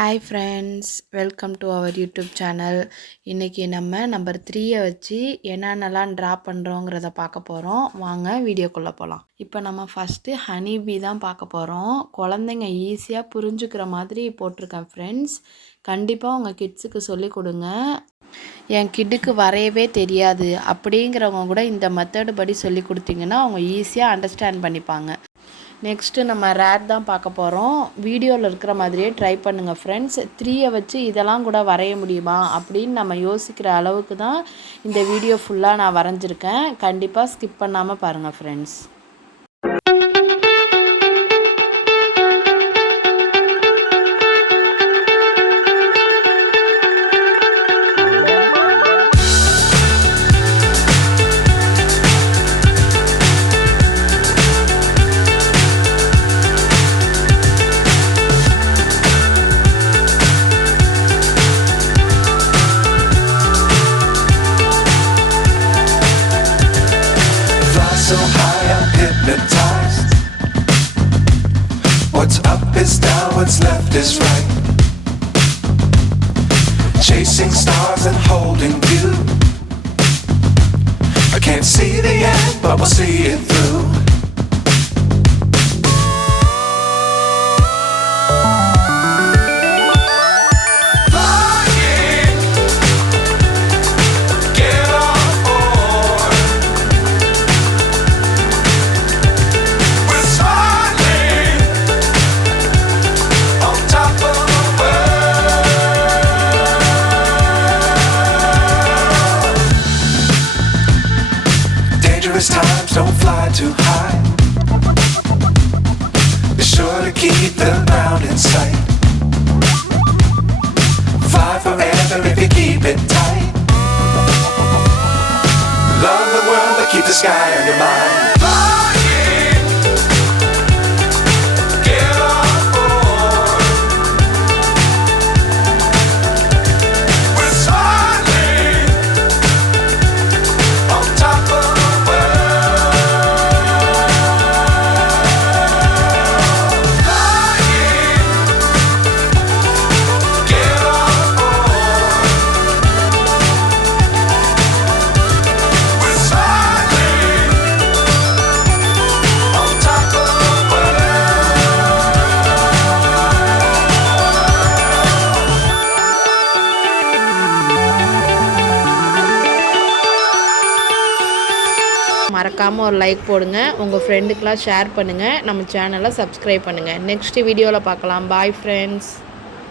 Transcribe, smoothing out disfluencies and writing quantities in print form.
Hi friends, welcome to our YouTube channel. இன்னைக்கு நம்ம நம்பர் 3 வச்சு என்னென்னலாம் டிரா பண்றோம்ங்கறத பார்க்க போறோம். வாங்க வீடியோக்குள்ள போலாம். இப்போ நம்ம ஃபர்ஸ்ட் ஹனி பீ தான் பார்க்க போறோம். குழந்தைங்க ஈஸியா புரிஞ்சுக்கிற மாதிரி போட்டுருக்கேன் friends. கண்டிப்பா உங்க கிட்ஸ்க்கு சொல்லி கொடுங்க. என் கிட்டுக்கு வரையவே தெரியாது அப்படிங்கறவங்க கூட இந்த மெத்தட் படி சொல்லி கொடுத்தீங்கன்னா அவங்க ஈஸியா அண்டர்ஸ்டாண்ட் பண்ணிப்பாங்க. நெக்ஸ்ட்டு நம்ம ரேட் தான் பார்க்க போகிறோம். வீடியோவில் இருக்கிற மாதிரியே ட்ரை பண்ணுங்கள் ஃப்ரெண்ட்ஸ். 3 வச்சு இதெல்லாம் கூட வரைய முடியுமா அப்படின்னு நம்ம யோசிக்கிற அளவுக்கு தான் இந்த வீடியோ ஃபுல்லாக நான் வரைஞ்சிருக்கேன். கண்டிப்பாக ஸ்கிப் பண்ணாமல் பாருங்கள் friends. So high I'm hypnotized. What's up is down, what's left is right. Chasing stars and holding you. I can't see the end, but we'll see it through. Times don't fly too high. Be sure to keep the ground in sight. Fly forever if you keep it tight. Love the world but keep the sky on your mind. மறக்காமல் ஒரு லைக் போடுங்க. உங்கள் ஃப்ரெண்டுக்கெலாம் ஷேர் பண்ணுங்கள். நம்ம சேனலை சப்ஸ்கிரைப் பண்ணுங்கள். நெக்ஸ்ட் வீடியோவில் பார்க்கலாம். Bye friends.